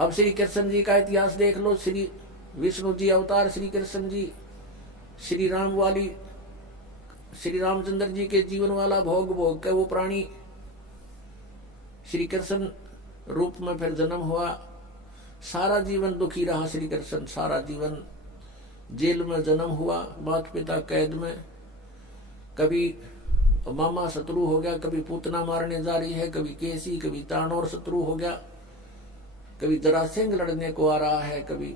अब श्री कृष्ण जी का इतिहास देख लो। श्री विष्णु जी अवतार श्री कृष्ण जी, श्री राम वाली, श्री रामचंद्र जी के जीवन वाला भोग भोग के वो प्राणी श्री कृष्ण रूप में फिर जन्म हुआ। सारा जीवन दुखी रहा श्री कृष्ण, सारा जीवन जेल में जन्म हुआ, माता पिता कैद में, कभी मामा शत्रु हो गया, कभी पूतना मारने जा रही है, कभी केसी, कभी तानौर शत्रु हो गया, कभी जरासिंह लड़ने को आ रहा है, कभी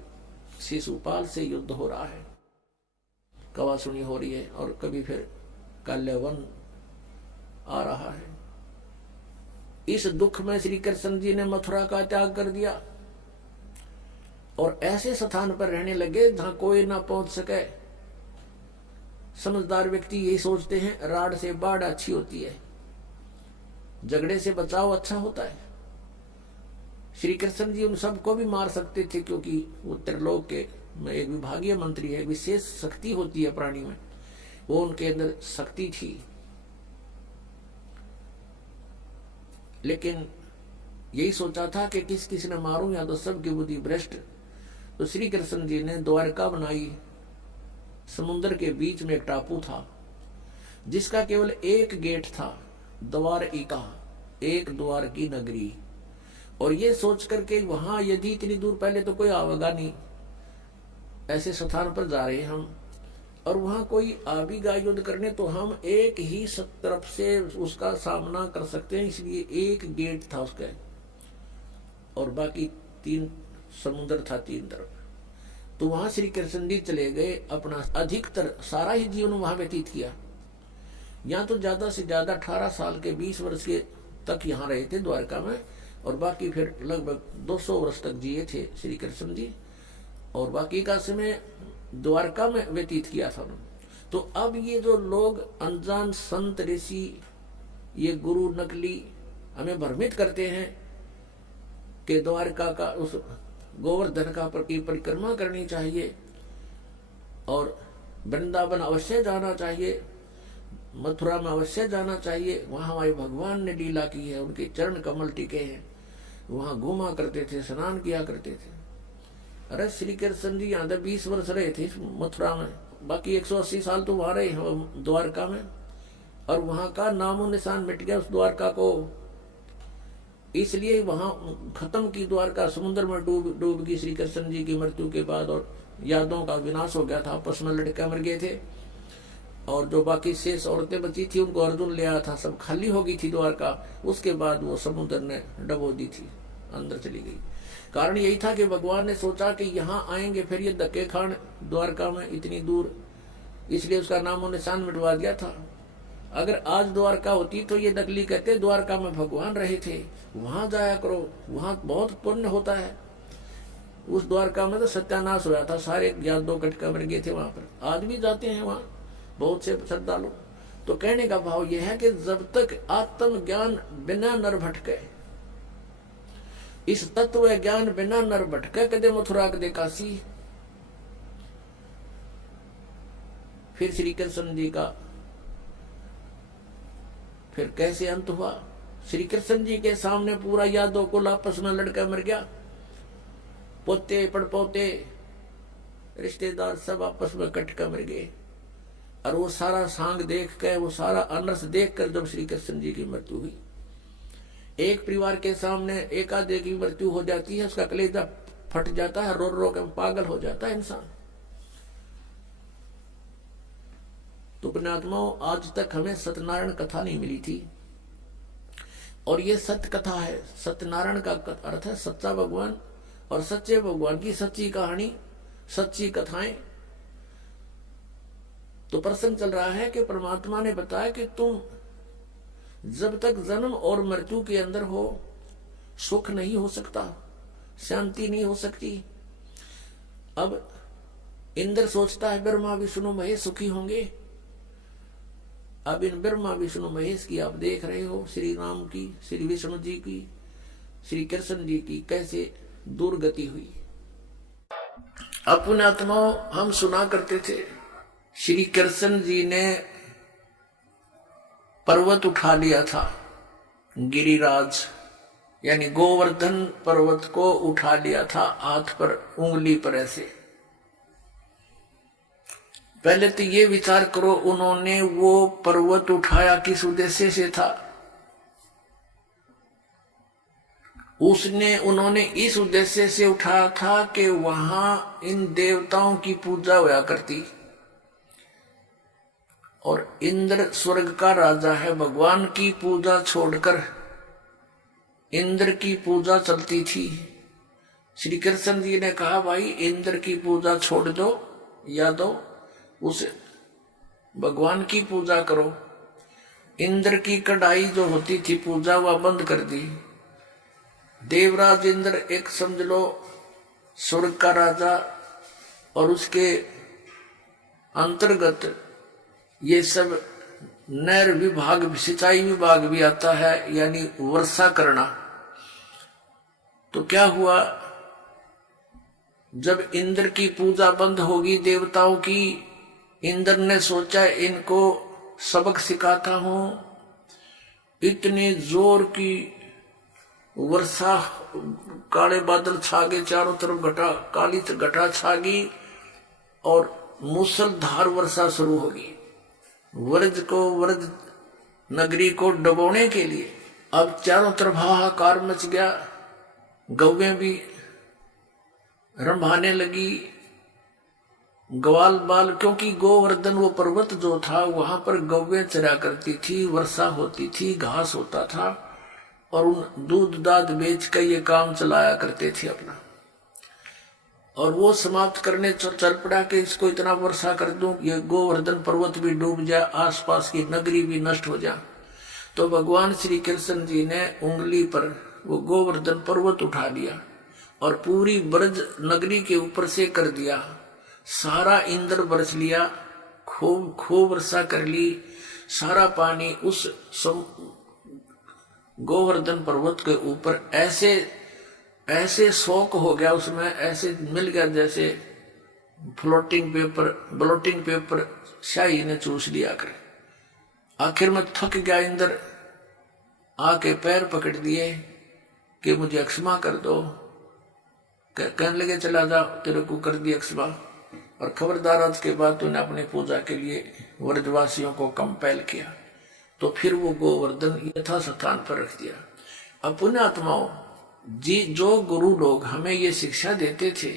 शिशुपाल से युद्ध हो रहा है, कवासुनी हो रही है, और कभी फिर काल्यवन आ रहा है। इस दुख में श्री कृष्ण जी ने मथुरा का त्याग कर दिया और ऐसे स्थान पर रहने लगे जहां कोई ना पहुंच सके। समझदार व्यक्ति यही सोचते हैं राड से बाढ़ अच्छी होती है, झगड़े से बचाव अच्छा होता है। श्री कृष्ण जी उन सबको भी मार सकते थे, क्योंकि वो त्रिलोक के में एक विभागीय मंत्री है, विशेष शक्ति होती है प्राणी में, वो उनके अंदर शक्ति थी। लेकिन यही सोचा था कि किस किस ने मारूं, या तो सबकी बुद्धि भ्रष्ट। तो श्री कृष्ण जी ने द्वारका बनाई। समुद्र के बीच में एक टापू था जिसका केवल एक गेट था, द्वारिका, एक द्वार की नगरी। और ये सोच करके वहां यदि इतनी दूर पहले तो कोई आवेगा नहीं, ऐसे स्थान पर जा रहे हैं हम, और वहां कोई आ भी गया युद्ध करने तो हम एक ही तरफ से उसका सामना कर सकते हैं, इसलिए एक गेट था उसका, और बाकी तीन समुद्र था तीन तरफ। तो वहां श्री कृष्ण जी चले गए, अपना अधिकतर सारा ही जीवन वहां व्यतीत किया। यहाँ तो ज्यादा से ज्यादा 18 साल के 20 वर्ष के तक यहाँ रहे थे द्वारका में, और बाकी फिर लगभग 200 वर्ष तक जिए थे श्री कृष्ण जी, और बाकी का समय द्वारका में व्यतीत किया था। तो अब ये जो लोग अनजान संत ऋषि, ये गुरु नकली हमें भ्रमित करते हैं कि द्वारका का उस गोवर्धन का की परिक्रमा करनी चाहिए और वृंदावन अवश्य जाना चाहिए, मथुरा में अवश्य जाना चाहिए, वहां हमारे भगवान ने लीला की है, उनके चरण कमल टिके हैं, वहां घूमा करते थे, स्नान किया करते थे। अरे श्री कृष्ण जी यहाँ 20 वर्ष रहे थे मथुरा में, बाकी 180 साल तो वहां रहे द्वारका में, और वहां का नामो निशान मिट गया उस द्वारका को। इसलिए वहां खत्म की द्वारका, समुद्र में डूब गई श्री कृष्ण जी की मृत्यु के बाद, और यादों का विनाश हो गया था, आपस में लड़के मर गए थे, और जो बाकी शेष औरतें बची थी उनको अर्जुन ले आया था, सब खाली हो गई थी द्वारका। उसके बाद वो समुद्र ने डबो दी थी, अंदर चली गई। कारण यही था कि भगवान ने सोचा कि यहाँ आएंगे फिर ये धक्के खान द्वारका में इतनी दूर, इसलिए उसका नामो निशान मिटवा दिया था। अगर आज द्वारका होती तो ये नकली कहते द्वारका में भगवान रहे थे, वहां जाया करो, वहां बहुत पुण्य होता है। उस द्वारका में तो सत्यानाश हुआ था, सारे यादव कटका मर गए थे वहां पर। आज भी जाते हैं वहां बहुत से श्रद्धालु। तो कहने का भाव यह है कि जब तक आत्म ज्ञान बिना नर भटके, इस तत्व ज्ञान बिना नर भटके, कदे मथुरा कदे काशी। फिर श्री कृष्ण जी का फिर कैसे अंत हुआ? श्री कृष्ण जी के सामने पूरा यादव कुल आपस में लड़का मर गया, पोते पड़पोते रिश्तेदार सब आपस में कट कर मर गए। और वो सारा सांग देख कर, वो सारा अनर्थ देख कर जब श्री कृष्ण जी की मृत्यु हुई, एक परिवार के सामने एकाधिक की मृत्यु हो जाती है, उसका कलेजा फट जाता है, रो रो कर पागल हो जाता है इंसान। तो पुण्यात्माओं, आज तक हमें सत्यनारायण कथा नहीं मिली थी, और ये सत्य कथा है। सत्यनारायण का अर्थ है सच्चा भगवान, और सच्चे भगवान की सच्ची कहानी, सच्ची कथाएं। तो प्रसंग चल रहा है कि परमात्मा ने बताया कि तुम जब तक जन्म और मृत्यु के अंदर हो, सुख नहीं हो सकता, शांति नहीं हो सकती। अब इंद्र सोचता है ब्रह्मा विष्णु महेश सुखी होंगे। अब इन ब्रह्मा विष्णु महेश की आप देख रहे हो, श्री राम की, श्री विष्णु जी की, श्री कृष्ण जी की कैसे दुर्गति हुई। अपने आत्माओं, हम सुना करते थे श्री कृष्ण जी ने पर्वत उठा लिया था, गिरिराज, यानी गोवर्धन पर्वत को उठा लिया था हाथ पर, उंगली पर ऐसे। पहले तो ये विचार करो, उन्होंने वो पर्वत उठाया किस उद्देश्य से था? उन्होंने इस उद्देश्य से उठाया था कि वहां इन देवताओं की पूजा हुआ करती, और इंद्र स्वर्ग का राजा है, भगवान की पूजा छोड़कर इंद्र की पूजा चलती थी। श्री कृष्ण जी ने कहा, भाई इंद्र की पूजा छोड़ दो, या तो उस भगवान की पूजा करो। इंद्र की कढ़ाई जो होती थी पूजा, वह बंद कर दी। देवराज इंद्र एक समझ लो स्वर्ग का राजा, और उसके अंतर्गत ये सब नहर विभाग, सिंचाई विभाग भी आता है, यानी वर्षा करना। तो क्या हुआ, जब इंद्र की पूजा बंद होगी देवताओं की, इंद्र ने सोचा इनको सबक सिखाता हूं। इतने जोर की वर्षा, काले बादल छा गए चारों तरफ, काली घटा छा गई और मूसलधार वर्षा शुरू होगी। व्रज नगरी को डुबोने के लिए अब चारों तरफ हाहाकार मच गया। गौवें भी रंभाने लगी, ग्वाल बाल, क्योंकि गोवर्धन वो पर्वत जो था वहां पर गौवें चरा करती थी, वर्षा होती थी, घास होता था, और उन दूध दाद बेच कर ये काम चलाया करते थे अपना। और वो समाप्त करने चल पड़ा कि इसको इतना वर्षा कर दूं, ये गोवर्धन पर्वत भी डूब जाए, आसपास की नगरी भी नष्ट हो जाए। तो भगवान श्री कृष्ण जी ने उंगली पर वो गोवर्धन पर्वत उठा लिया और पूरी ब्रज नगरी के ऊपर से कर दिया। सारा इंद्र बरस लिया, खूब वर्षा कर ली। सारा पानी उस गोवर्धन पर्वत के ऊपर ऐसे शौक हो गया, उसमें ऐसे मिल गया जैसे ब्लोटिंग पेपर शाही ने चूस लिया करे। आखिर में थक गया इंद्र, आके पैर पकड़ दिए कि मुझे क्षमा कर दो। कहने लगे चला जा, तेरे को कर दिया क्षमा, और खबरदार आज के बाद तूने अपनी पूजा के लिए व्रजवासियों को कंपेल किया। तो फिर वो गोवर्धन यथा स्थान पर रख दिया। अब पुण्यात्माओं जी, जो गुरु लोग हमें ये शिक्षा देते थे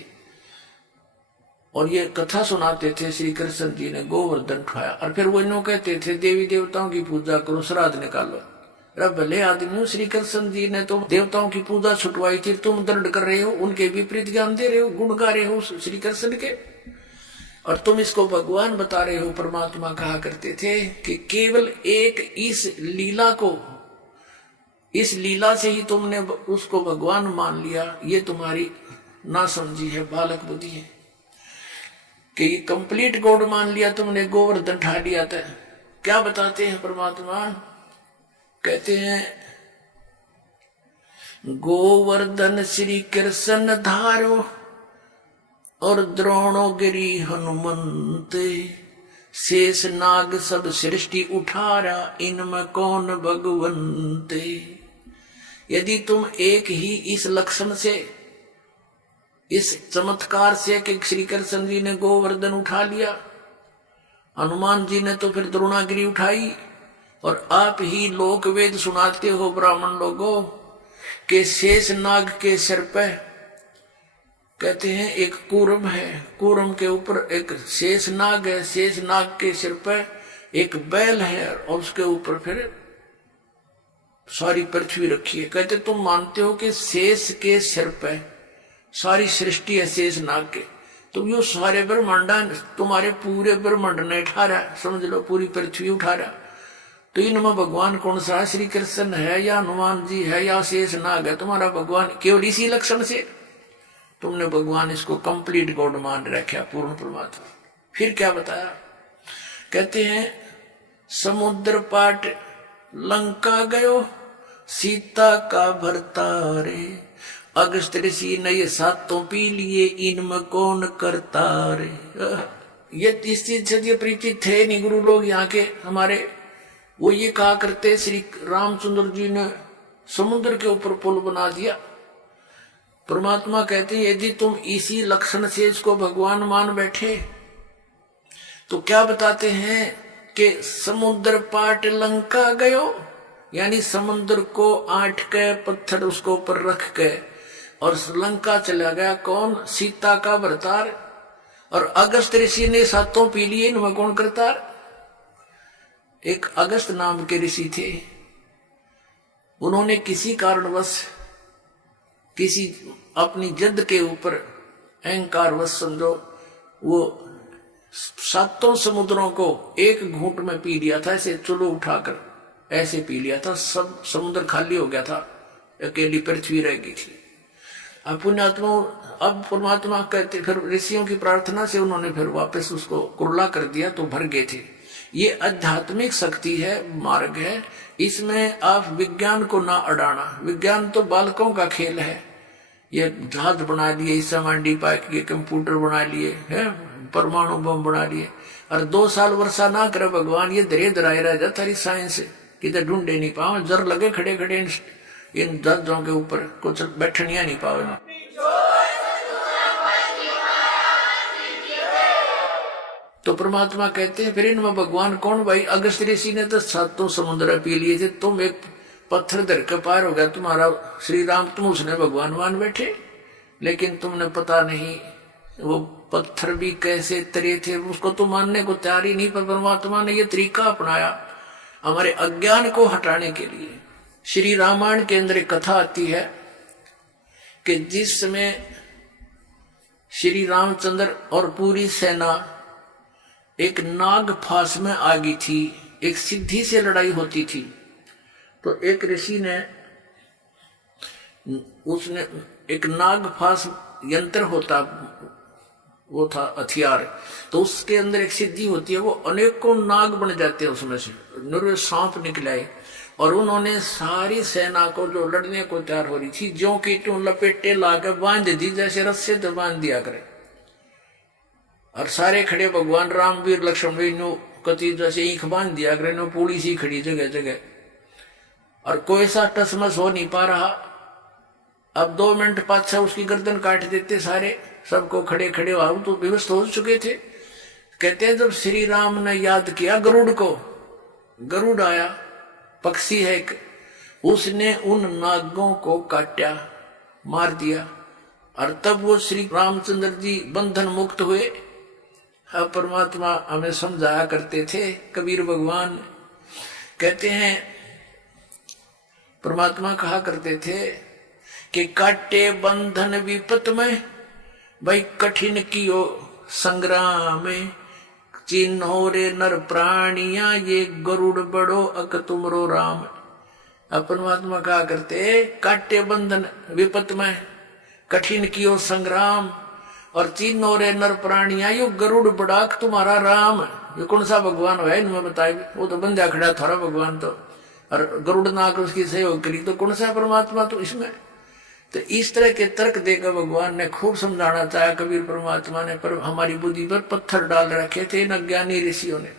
और ये कथा सुनाते थे, श्री कृष्ण जी ने गोवर्धन उठाया, और फिर वो इन्हों कहते थे देवी देवताओं की पूजा करो, श्राद्ध निकालो। भले आदमी, श्री कृष्ण जी ने तो देवताओं की पूजा छुटवाई थी, तुम दंड कर रहे हो, उनके विपरीत ज्ञान दे रहे हो, गुण गा रहे हो श्री कृष्ण के, और तुम इसको भगवान बता रहे हो। परमात्मा कहा करते थे कि केवल एक इस लीला से ही तुमने उसको भगवान मान लिया, ये तुम्हारी ना समझी है, बालक बुद्धि है। कि ये कंप्लीट गॉड मान लिया तुमने, गोवर्धन उठा लिया था। क्या बताते हैं परमात्मा? कहते हैं गोवर्धन श्री कृष्ण धारो और द्रोणो गिरी हनुमंत, शेष नाग सब सृष्टि उठारा, इनमें कौन भगवंत। यदि तुम एक ही इस लक्षण से, इस चमत्कार से कि श्री कृष्ण जी ने गोवर्धन उठा लिया, हनुमान जी ने तो फिर द्रोणागिरी उठाई, और आप ही लोक वेद सुनाते हो ब्राह्मण लोगों के शेष नाग के सिर पे, कहते हैं एक कूर्म है, कूर्म के ऊपर एक शेष नाग है, शेष नाग के सिर पे एक बैल है, और उसके ऊपर फिर सारी पृथ्वी रखी है। कहते तुम मानते हो कि शेष के सिर पे सारी सृष्टि है शेष नाग के, तो यो सारे ब्रह्मांड तुम्हारे पूरे ब्रह्मांड ने उठा रहा, समझ लो पूरी पृथ्वी उठा रहा। तो इनमें भगवान कौन सा, श्री कृष्ण है या हनुमान जी है या शेष नाग है? तुम्हारा भगवान केवल इसी लक्षण से तुमने भगवान इसको कंप्लीट गॉड मान रखा, पूर्ण परमात्मा। फिर क्या बताया? कहते हैं समुद्र पाट लंका गयो, सीता का भरतारे, अगस्त ऋषि ने ये सातों पी लिए, इनमें कौन करता रे। ये इस चीज से ये परिचित थे नहीं गुरु लोग यहाँ के हमारे। वो ये कहा करते श्री रामचंद्र जी ने समुद्र के ऊपर पुल बना दिया। परमात्मा कहते हैं यदि तुम इसी लक्षण से इसको भगवान मान बैठे तो क्या बताते हैं कि समुद्र पाट लंका गयो, यानी समुद्र को आट के पत्थर उसको ऊपर रख के और लंका चला गया। कौन? सीता का भरतार। और अगस्त ऋषि ने सातों पी लिए, इनमें कौन करतार? एक अगस्त नाम के ऋषि थे, उन्होंने किसी कारणवश किसी अपनी जिद के ऊपर अहंकारवश समझो वो सातों समुद्रों को एक घूंट में पी लिया था, ऐसे चुलो उठाकर ऐसे पी लिया था। सब समुद्र खाली हो गया था, अकेली पृथ्वी रह गई थी। अब पुण्यात्मा, अब परमात्मा कहते, फिर ऋषियों की प्रार्थना से उन्होंने फिर वापस उसको कुरला कर दिया तो भर गए थे। ये आध्यात्मिक शक्ति है, मार्ग है, इसमें आप विज्ञान को ना अड़ाना। विज्ञान तो बालकों का खेल है। ये जहाज बना लिए, इस मांडी पाइप के कंप्यूटर बना लिए है, परमाणु बम बना लिए, और 2 साल वर्षा ना करे भगवान, ये धरे धराए रह जाता सारी साइंस किधर ढूंढे नहीं पाओ। जर लगे खड़े खड़े इन जहाजों के ऊपर कुछ बैठनिया नहीं पाओ। तो परमात्मा कहते हैं फिर इनमें भगवान कौन? भाई अगस्त ऋषि ने तो सातों समुद्र पी लिए थे, तुम एक पत्थर धर के पार हो गया तुम्हारा श्री राम, तुम उसने भगवान मान बैठे। लेकिन तुमने पता नहीं वो पत्थर भी कैसे तरे थे, उसको तो मानने को तैयार ही नहीं। पर परमात्मा ने ये तरीका अपनाया हमारे अज्ञान को हटाने के लिए। श्री रामायण के अंदर एक कथा आती है कि जिस समय श्री रामचंद्र और पूरी सेना एक नाग फांस में आ गई थी, एक सिद्धि से लड़ाई होती थी, तो एक ऋषि ने उसने एक नाग फांस यंत्र होता, वो था हथियार, तो उसके अंदर एक सिद्धि होती है, वो अनेकों नाग बन जाते हैं, उसमें से निर्वे सांप निकलाए। और उन्होंने सारी सेना को जो लड़ने को तैयार हो रही थी ज्यों की त्यों लपेटे लाकर बांध दी, जैसे रस्से तो बांध दिया करे। और सारे खड़े भगवान राम वीर लक्ष्मण भी नो कति जैसे ईख बांध दिया करे, नो पूरी सी खड़ी जगह जगह, और कोई सा टसमस हो नहीं पा रहा। अब 2 मिनट पाछा उसकी गर्दन काट देते सारे, सबको खड़े खड़े हो तो विवश हो चुके थे। कहते हैं जब श्री राम ने याद किया गरुड़ को, गरुड़ आया, पक्षी है एक, उसने उन नागों को काटा, मार दिया, और तब वो श्री रामचंद्र जी बंधन मुक्त हुए। अब परमात्मा हमें समझाया करते थे, कबीर भगवान कहते हैं, परमात्मा कहा करते थे कि काटे बंधन विपत में, भाई कठिन कियो संग्राम में, चिन्हो रे नर प्राणिया ये गरुड़ बड़ो अक तुमरो राम। अब परमात्मा कहा करते काटे बंधन विपत में, कठिन कियो संग्राम, और चिन्हो रे नर प्राणिया यो गरुड़ बड़ाक तुम्हारा राम। ये कौन सा भगवान है इनमें बताए? वो तो बंधा खड़ा थारा भगवान, तो और गरुड़ नाक उसकी सहयोग करी, तो कौन सा परमात्मा? तो इसमें तो इस तरह के तर्क देकर भगवान ने खूब समझाना चाहा कबीर परमात्मा ने, पर हमारी बुद्धि पर पत्थर डाल रखे थे इन अज्ञानी ऋषियों ने।